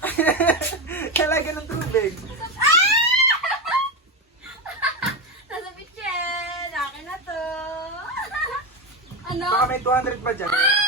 Lalagyan ng tubig. Nasa bitchen! Akin na to! ano? Baka may 200 pa dyan.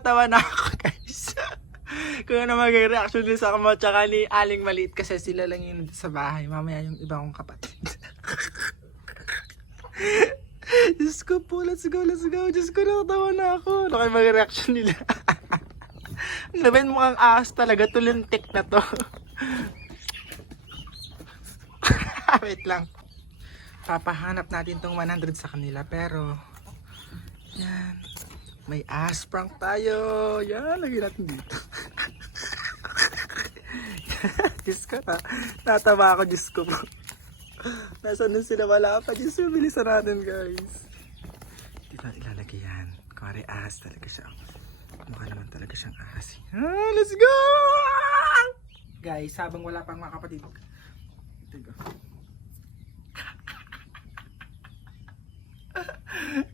Natawa na ako, guys. Kung ano magiging reaction nila sa kamo tsaka ni Aling Maliit kasi sila lang yun sa bahay. Mamaya yung iba kong kapatid. Diyos ko po, let's go, let's go. Diyos ko, natawa na ako. Ano kayo magiging reaction nila? Yun, mukhang ahas talaga. Tulintik na to. Wait lang. Papahanap natin tong 100 sa kanila pero yan. May ass prank tayo. Yan, lagyan natin dito. Diyos ko na. Natawa ako, Diyos ko. Nasaan na sila? Wala pa. Diyos ko, bilisan natin, guys. Dito natin ilalagay yan. Kuwari ass talaga siya. Mukha naman talaga siyang ass. Ah, let's go! Guys, habang wala pang mga kapatid. Ito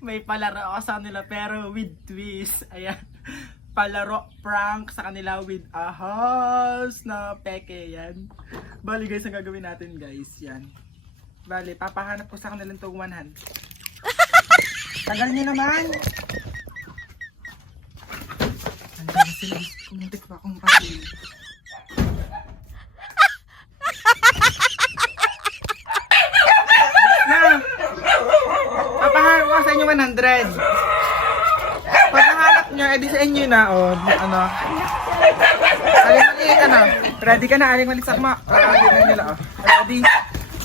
May palaro ako sa kanila pero with twist. Ayan. Palaro prank sa kanila with a house na peke. Yan. Bali guys, ang gagawin natin guys. Yan. Bali, papahanap ko sa kanila itong 100. Tagal niyo naman. Na sila. Kumuntik pa akong pati. Na! Papahanap ko sa inyo 100. Pag nahanap nyo, edi sa inyo na, o, ano. Aling maliit, ano. Ready ka na, aling maliit sa kuma. O, ready na nila, o. Ready?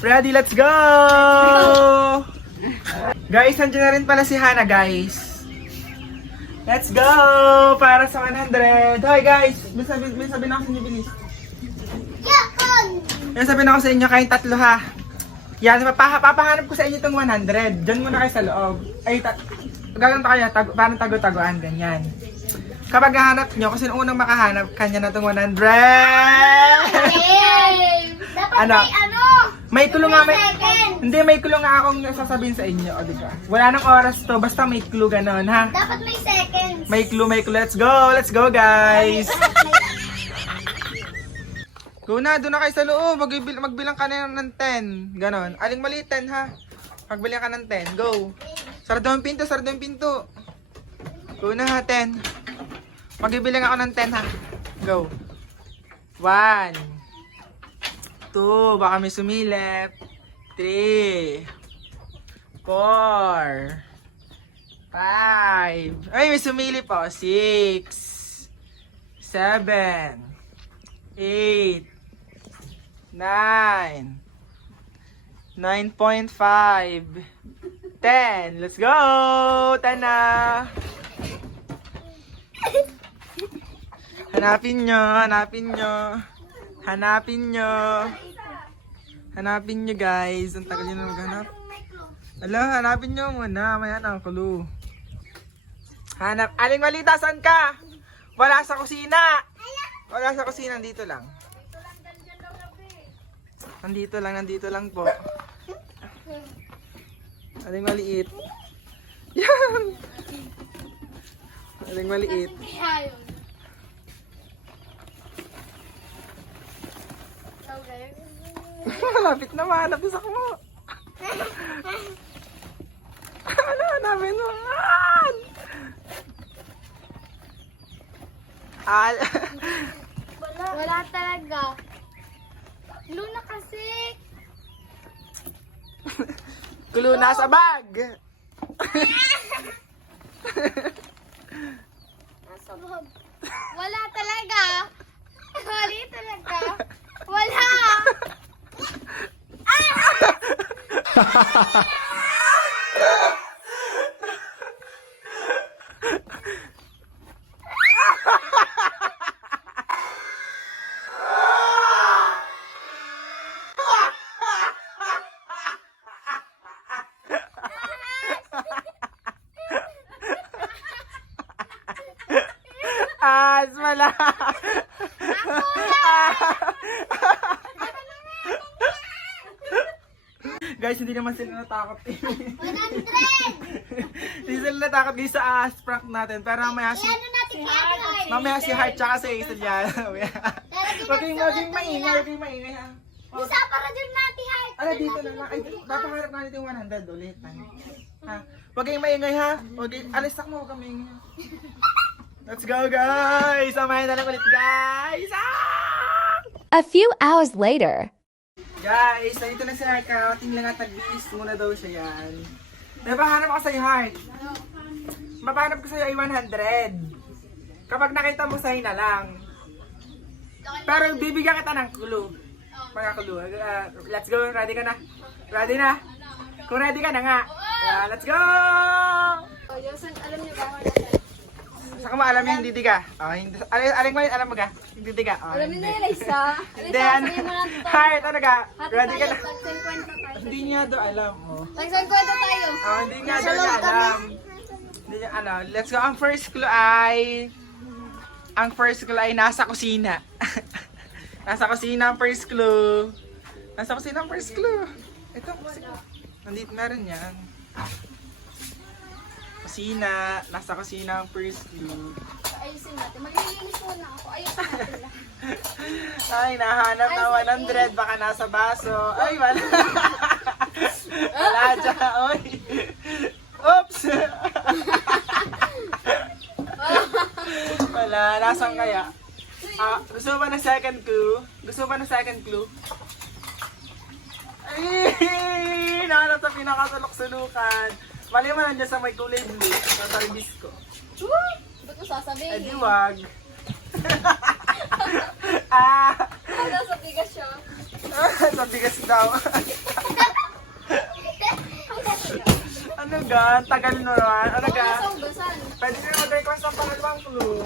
Ready, let's go! Guys, nandiyan na rin pala si Hana, guys. Let's go! Para sa 100. Hoy, guys. May sabihin, may sabihin ako sa inyo, bilis. May sabihin ako sa inyo, kayong tatlo, ha. Yan, papaha, papahanap ko sa inyo itong 100. Diyan muna kayo sa loob. Ay, ta gaganto kayo, tag parang tago-tagoan, ganyan. Kapag hahanap nyo, kasi nung unang makahanap, kanya na itong 100! Dapat Ano? may ano? May clue nga, may... Second. Hindi, may clue nga akong sasabihin sa inyo, o diba? Wala nang oras to, basta may clue ganon, ha? Dapat may seconds. May clue, may clue. Let's go! Let's go, guys! Go na, doon na kayo sa loob. Magbibil, magbilang ka na ng 10. Ganon. Aling mali 10 ha. Magbilang ka ng 10. Go. Sarado yung pinto, sarado yung pinto. Go na ha, 10. Magbibilang ako ng 10 ha. Go. 1. 2. Baka may sumilip. 3. 4. 5. Ay, may sumilip po. 6. 7. 8. 9. 9.5. 10. Let's go! 10 na! Hanapin nyo, hanapin nyo. Hanapin nyo. Hanapin nyo guys. Ang tagal nyo na maghanap. Ala, hanapin nyo muna. Maya na ang clue. Hanap. Aling malita, saan ka? Wala sa kusina. Wala sa kusina, dito lang. Nandito lang, nandito lang po. Aling maliit. Yan! Aling maliit. Malapit na malapit ako mo. ano, hanapin mo. Al Wala. Wala talaga. Luna kasi. Kulo na sa bag. Nasa bag. Wala talaga. Wala talaga. Wala. Ah, Guys, hindi naman sila natakot eh. 100! hindi sila natakot guys sa ass prank natin. Pero mamaya si, Ano natin kaya? mamaya si Heart tsaka si Hazel yan. Huwag kayong maging maingay, huwag kayong maingay ha. Isa para din natin heart. Ala, dito na lang. Ay, papaharap natin yung 100 ulit. Ha? Huwag kayong maingay ha. Huwag kayong, alis ako mo, huwag kang maingay. Let's go guys! Samahin na lang ulit guys! Ah! A few hours later. Guys, nandito na si Heart. Karating lang at nag-bis muna daw siya yan. Napahanap ako sa'yo, Heart. Mapahanap ko sa'yo ay 100. Kapag nakita mo sa'yo na lang. Pero bibigyan kita ng clue. Mga clue. Uh, let's go. Ready ka na? Ready na? Kung ready ka na nga. Yeah, let's go! Oh, Yosan, alam niyo ba? Saka mo alam yung didiga. Oh, hindi, aling, aling mo yun, alam mo ga? Yung didiga. Oh, Alam niyo hindi. na yun, Lisa. Hindi, ano? Heart, ano ga? Ready ka na? Tag-50 tayo. Hindi niya do alam. Oh. Tag-50 tayo. Oh, hindi nga daw niya alam. Hindi niya, ano, let's go. Ang first clue ay, ang first clue ay nasa kusina. nasa kusina ang first clue. Nasa kusina ang first clue. Ito, kusina. Nandito, meron yan. Kusina. Nasa kusina ang first clue. Ayusin natin. Maglilinis muna ako. Ayusin natin lahat. Ay, nahanap na 100. Baka nasa baso. Ay, wala. wala dyan. Oy. Oops. wala. Nasaan kaya? Ah, gusto mo ba ng second clue? Gusto mo ba ng second clue? Ay, nahanap sa pinakasulok-sulukan. Mali mo nandiyan sa may kulay blue. Sa service ko. Ba't mo sasabihin? Eh, di wag. ah, Ano sa tigas siya? sa bigas daw. ano ga? Tagal na naman. Ano ga? Pwede na mag-request ng pangalawang clue.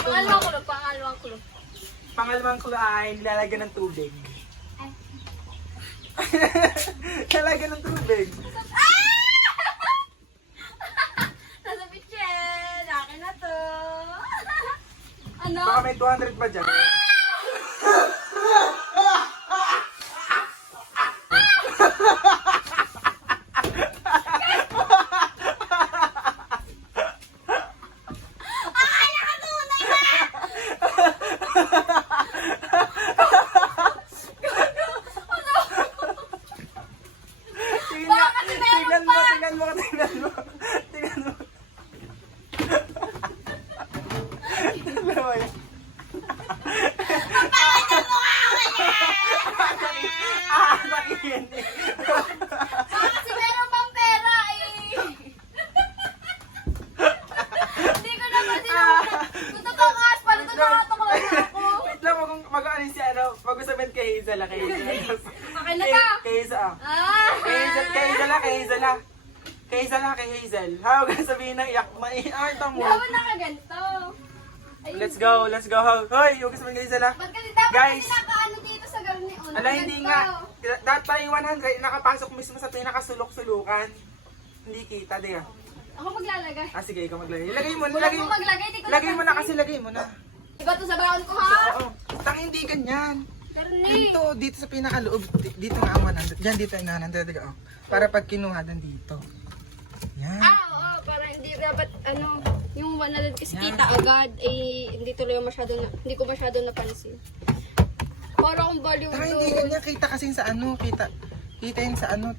Pangalawang kulo, pangalawang kulo. Pangalawang clue ay nilalagyan ng tubig. nilalagyan ng tubig. Nasa bitchen! Akin na to! Ano? Baka may 200 pa dyan. Tingnan mo, tingnan mo, tingnan mo, tingnan mo. Tingnan mo. Tingnan mo yan. Ah, nakikinig. Kasi meron pang pera eh! Hindi ko naman sinuuna. Punta pa ang aspa, ito nakatakulan na ako. Wait lang, mag mag-ano si ano, mag-usabihin kay Hazel ah, kay Hazel. Akin na Kay, ka! kay Hazel ah. Ah! Kay Hazel, kay Hazel ah, kay Hazel ah. Kay Hazel. Ha, huwag kang sabihin ng iyak. Maiart mo. Dapat nakaganto. Ayun. Let's go, let's go. Hoy, huwag sabihin kay Hazel ah. Ba't kasi dapat Guys. kasi nakaano dito sa garnion? Ala, hindi nga. Dapat pa yung 100, nakapasok mismo sa pinakasulok-sulukan. Hindi kita, di ah. Ako maglalagay. Ah, sige, ikaw maglagay. Lagay mo, Wala lagay mo. maglagay, di ko Lagay mo na napansin. kasi, lagay mo na. Iba to sa baon ko ha? Oo. Tang hindi ganyan. Ni. Dito, dito sa pinakaloob, di- dito nga ang 100. Diyan, dito ang 900. Diga, oh. Para pag kinuha doon dito. Yan. Ah, oo, para hindi dapat ano, yung 100 kasi kita agad, eh, hindi tuloy masyado na, hindi ko masyado napansin. Para akong baliw Tara, hindi doon. ganyan. Kita kasi sa ano, kita. Kita yun sa ano.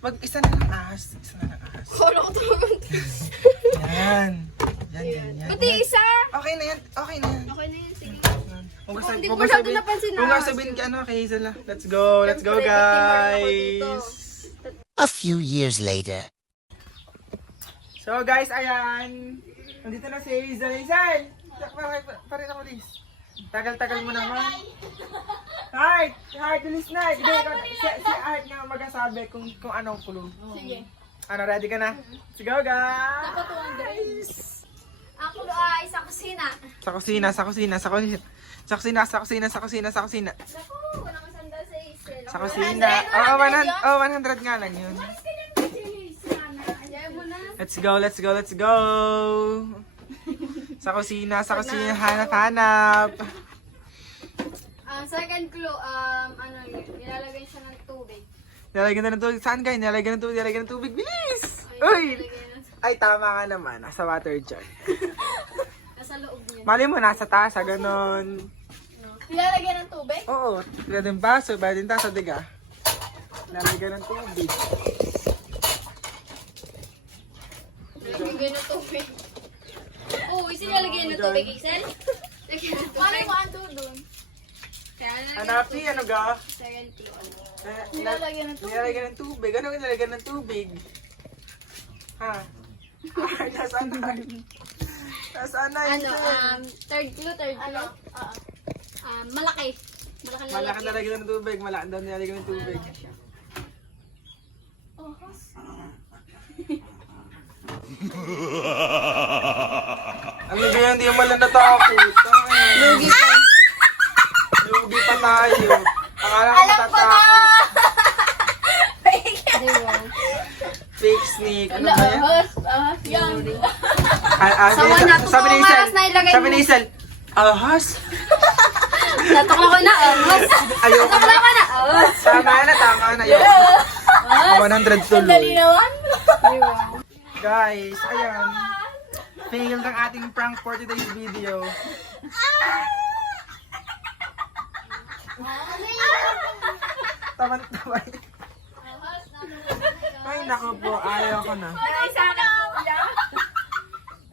Wag isa na lang ahas. Isa na lang ahas. Para ko talaga. Yan. Yan, yan, yan. Pati isa. Okay na yan. Okay na yan. Okay na yun. Kung Oh, hindi kung ko masyado sabihin- napansin Kung na nga sabihin ka ano, kay Hazel ah. Let's go, let's go Siyempre, pa dito. guys. A few years later. So guys, ayan. Nandito na si Hazel. Hazel! Pare, pare ako, Liz. Tagal-tagal mo naman. Heart! Heart, bilis na! Hindi, ikaw, si, si Heart nga magsasabi kung, kung anong clue. Sige. Ano, ready ka na? Sige, guys! Ako ay sa kusina. Sa kusina, sa kusina, sa kusina. Sa kusina, sa kusina, sa kusina, sa kusina. Naku, walang sandal sa Isel. Sa kusina. Oo, oh, 100, oh, 100 nga lang yun. Let's go, let's go, let's go! Sa kusina, sa kusina, hanap-hanap. Um, second clue, um, ano yun, nilalagay siya ng tubig. Nilalagyan na ng tubig. Saan kayo? Nilalagyan ng tubig, nilalagyan ng tubig. Bilis! Ay, Uy! Ay, tama ka naman. Nasa water jug. Nasa loob niya. Mali mo, nasa taas, ah, ganon. Nilalagay ng tubig? Oo, pwede yung baso, pwede yung taas, diga. Nilalagyan ng tubig. Nilalagay ng tubig. Oo, oh, nilalagay ng tubig, Isel? Lagyan ng tubig. Paano mo ando doon? Hanapi, ano ga? Second clue. Na- Nilalagyan ng tubig. Nilalagyan ng tubig. Ano nilalagyan ng tubig? Ha? Ay, nasaan na? Nasaan na yun? Ano, um, third clue, third clue. Ano? Um, malaki. Malaki Malaki lalaki. nilalagyan ng tubig. Malaki daw nilalagyan ng tubig. Ang ganyan, hindi mo lang natakot. Lugi pa. Lugi pa tayo. Akala ko matatakot. Di ba? Fake sneak. Ano ba yan ahas, yan. Ah, ah, Sawa sabi- na, Sabi ni Isel. na ilagay Sabi ni Isel. Ahas. Natukla ko na, ahas. Ayoko Natukla na. ko na, ahas. Tama na, tama na. Ayoko na. 100 tuloy. ba? Guys, ayan. Failed ang ating prank for today's video. Taman-taman. Ay, naku po. Ayaw ko na.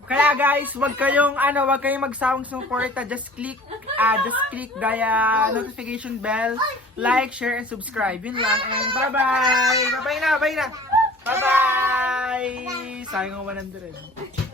Kaya guys, wag kayong ano, wag kayong magsawang sumuporta. Just click, ah, just click the ah, notification bell, like, share, and subscribe. Yun lang. And bye-bye! Bye-bye na, bye na! Bye-bye! Sayang ang 100.